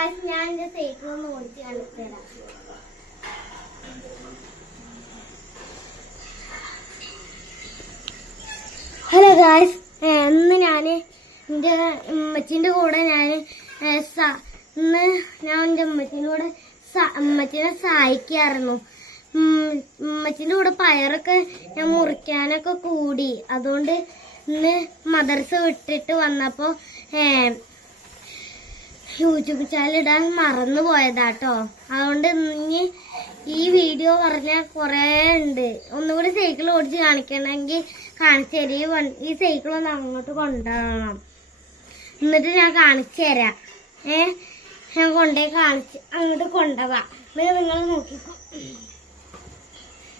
Guys, ഞാൻ എന്റെ cycle ഒന്ന് ഓടിച്ച് കാണിച്ചു തരാം. ഹലോ ഗായ്സ്, ഇന്ന് ഞാന് എന്റെ ഉമ്മച്ചിന്റെ കൂടെ ഇന്ന് ഞാൻ എന്റെ ഉമ്മച്ചിനെ സഹായിക്കായിരുന്നു. ഉമ്മച്ചിന്റെ കൂടെ പയറൊക്കെ ഞാൻ മുറിക്കാനൊക്കെ കൂടി. അതുകൊണ്ട് ഇന്ന് മദർസ വിട്ടിട്ട് വന്നപ്പോ യൂട്യൂബ് ചാനൽ ഇടാൻ മറന്നു പോയതാട്ടോ. അതുകൊണ്ട് ഇനി ഈ വീഡിയോ പറഞ്ഞാൽ കുറേ ഉണ്ട്. ഒന്നുകൂടി സൈക്കിൾ ഓടിച്ച് കാണിക്കണമെങ്കിൽ കാണിച്ചു തരും. ഈ സൈക്കിൾ ഒന്ന് അങ്ങോട്ട് കൊണ്ടുപോകണം, എന്നിട്ട് ഞാൻ കാണിച്ചു തരാം. ഞാൻ കൊണ്ടുപോയി അങ്ങോട്ട് കൊണ്ടുപോവാം. നിങ്ങൾ നോക്കിക്കോ.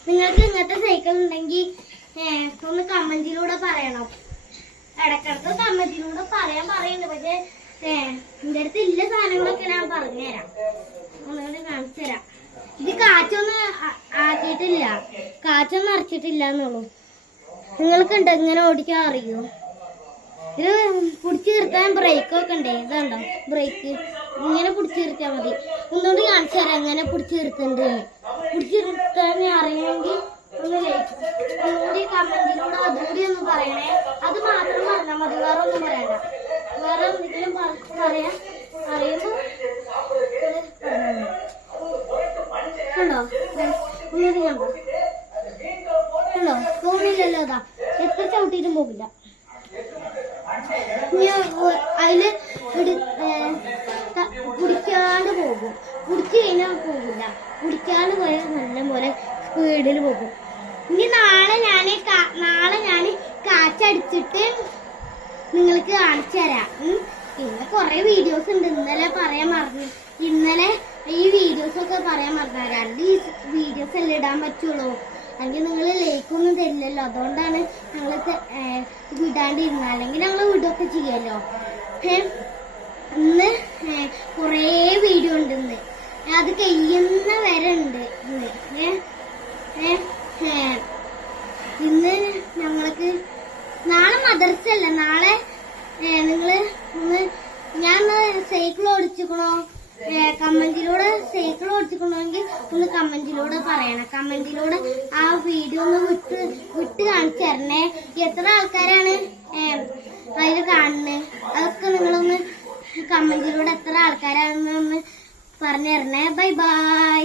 നിങ്ങൾക്ക് ഇങ്ങനത്തെ സൈക്കിൾ ഉണ്ടെങ്കിൽ ഒന്ന് കമന്റിലൂടെ പറയണം. ഇടക്കിടക്ക് കമന്റിലൂടെ പറയുന്നുണ്ട്. പക്ഷെ എന്റെ അടുത്ത് ഇല്ല സാധനങ്ങളൊക്കെ ഞാൻ പറഞ്ഞുതരാം. ഒന്നുകൂടി കാണിച്ചു തരാം. ഇത് കാറ്റൊന്നും ആക്കിയിട്ടില്ല, കാറ്റൊന്നും അരച്ചിട്ടില്ല എന്നുള്ളൂ. നിങ്ങൾക്കുണ്ട് ഇങ്ങനെ ഓടിക്കാൻ അറിയോ? ഇത് പിടിച്ചു നിർത്താൻ ബ്രേക്കൊക്കെ ഉണ്ട്. ഇതുണ്ടോ ബ്രേക്ക്? ഇങ്ങനെ പിടിച്ചു നിർത്തിയാൽ മതി. ഒന്നുകൂടി കാണിച്ചു തരാം എങ്ങനെ പിടിച്ചു നിർത്തുന്നുണ്ട്. പിടിച്ചു നിർത്താൻ അറിയുമെങ്കിൽ ഒന്ന് ഒന്നുകൂടി കമന്റിലൂടെ അതുകൂടി ഒന്ന് പറയണേ. അത് മാത്രം പറഞ്ഞാൽ മതി, വേറെ ഒന്നും പറയണ്ട. വേറെ എന്തെങ്കിലും പറയാൻ അറിയുമ്പോ കണ്ടോ? ഒന്നുകൂടി കണ്ടോ? പോണില്ലല്ലോ. അതാ എത്ര ചവിട്ടിയിട്ടും പോകില്ല. അതില് കുടിക്കാണ്ട് പോകും. കുടിച്ചു കഴിഞ്ഞാൽ പോകില്ല. കുടിക്കാണ്ട് പോയാൽ നല്ല പോലെ സ്പീഡിൽ പോകും. ഇനി നാളെ ഞാൻ കാറ്റടിച്ചിട്ട് നിങ്ങൾക്ക് കാണിച്ചു തരാം. പിന്നെ കുറെ വീഡിയോസ് ഉണ്ട്. ഇന്നലെ ഈ വീഡിയോസ് ഒക്കെ പറയാൻ മറന്നു. 2 വീഡിയോസ് അല്ലേ ഇടാൻ പറ്റുള്ളൂ. അല്ലെങ്കിൽ നിങ്ങൾ ലൈക്കൊന്നും തരില്ലല്ലോ. അതുകൊണ്ടാണ് ഞങ്ങൾ വിടാണ്ടിരുന്നത്. അല്ലെങ്കിൽ ഞങ്ങൾ വിടുകയൊക്കെ ചെയ്യല്ലോ. ഇന്ന് കുറേ വീഡിയോ ഉണ്ട്. അത് കഴിയുന്ന വരെ ഉണ്ട് ഇന്ന് ഞങ്ങൾക്ക്. നാളെ മദർസ അല്ല. നാളെ നിങ്ങള് ഞാൻ സൈക്കിൾ ഓടിച്ചിക്കണോ, കമന്റിലൂടെ സൈക്കിൾ ഓടിച്ചിക്കണമെങ്കിൽ ഒന്ന് കമന്റിലൂടെ പറയണം. കമന്റിലൂടെ ആ വീഡിയോ ഒന്ന് വിട്ട് കാണിച്ചു തരണേ. എത്ര ആൾക്കാരാണ് അതിൽ കാണുന്നത് അതൊക്കെ നിങ്ങളൊന്ന് കമന്റിലൂടെ എത്ര ആൾക്കാരാണെന്നൊന്ന് പറഞ്ഞു തരണേ. Bye bye.